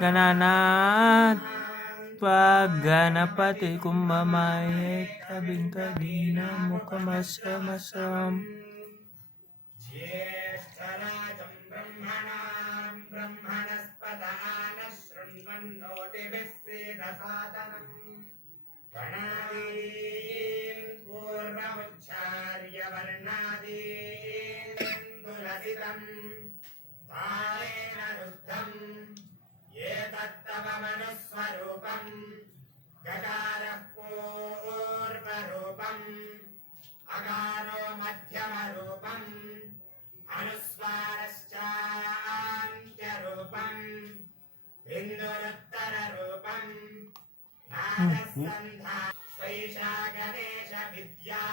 गणनात् त्वा गणपतिगुं ममायेकबिङ्कदीनमुखमसमसम् ज्येष्ठराजं ब्रह्मणां ब्रह्मणस्पत आनः शृण्वन्नोतिभिः सीदसादनम् गणादीन् पूर्वमुच्चार्य वर्णादीन् तुलसितम् तारेण रुद्धम् एतत्तव मनुस्वरूपम् गकारः पूर्वरूपम् अकारो मध्यमरूपम् अनुस्वारश्चान्त्यरूपम् बिन्दुरुत्तररूपम् नादस्सन्धा स्वैषा गणेश विद्या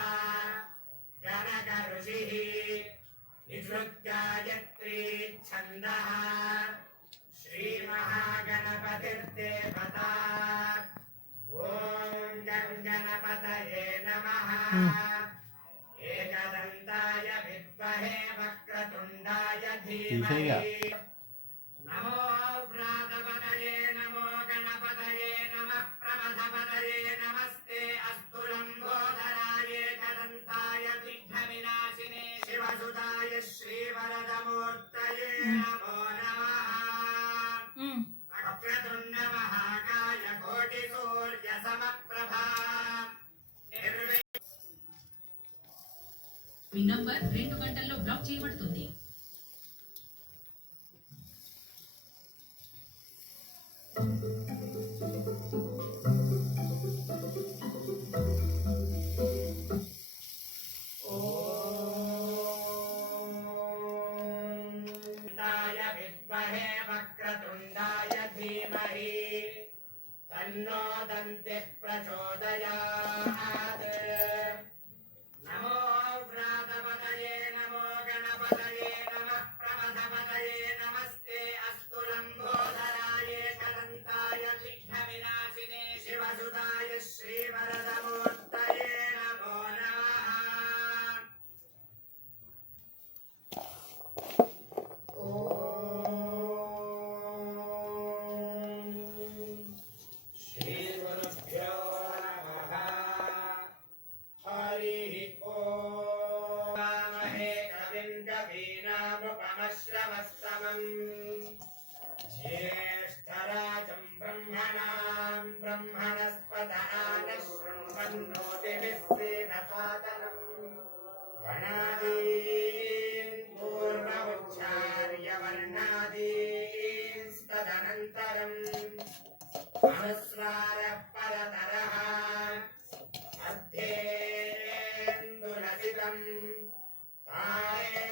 गणक ऋषिः निषृद्गायत्री छन्दः श्रीमहागणपतिर्देवता ॐ गणपतये नमः एकदन्ताय विद्महे वक्रतुण्डाय धीमहि नमो व्रातपतये नमो गणपतये नमः प्रमथपतये नमस्ते अस्तु लम्बोदराय एकदन्ताय विघ्नविनाशिने शिवसुताय श्रीवरदमूर्तये नमो नमः वक्रतुण्ड महाकाय कोटिसूर्यसमप्रभा మీ నంబర్ 2 గంటల్లో బ్లాక్ చేయబడుతుంది. विद्महे वक्रतुण्डाय धीमहि तन्नो दन्तिः प्रचोदयात् नमो व्रातपतये नमो गणपतये नमः प्रमथपतये नमस्ते अस्तु लम्बोदराय एकदन्ताय विघ्नविनाशिने शिवसुताय श्रीवरदमूर्तये नमो नमः श्रीगुरुभ्यो नमः हरिः ॐ कविं कवीनामुपमश्रवस्तमम् ज्येष्ठराजं ब्रह्मणां ब्रह्मणस्पत आनः शृण्वन्नोतिभिः सीदसादनम् गणादीन् पूर्वमुच्चार्य वर्णादींस्तदनन्तरम् अनुस्वारः परतरः अध्येन्दुलसितम् तारे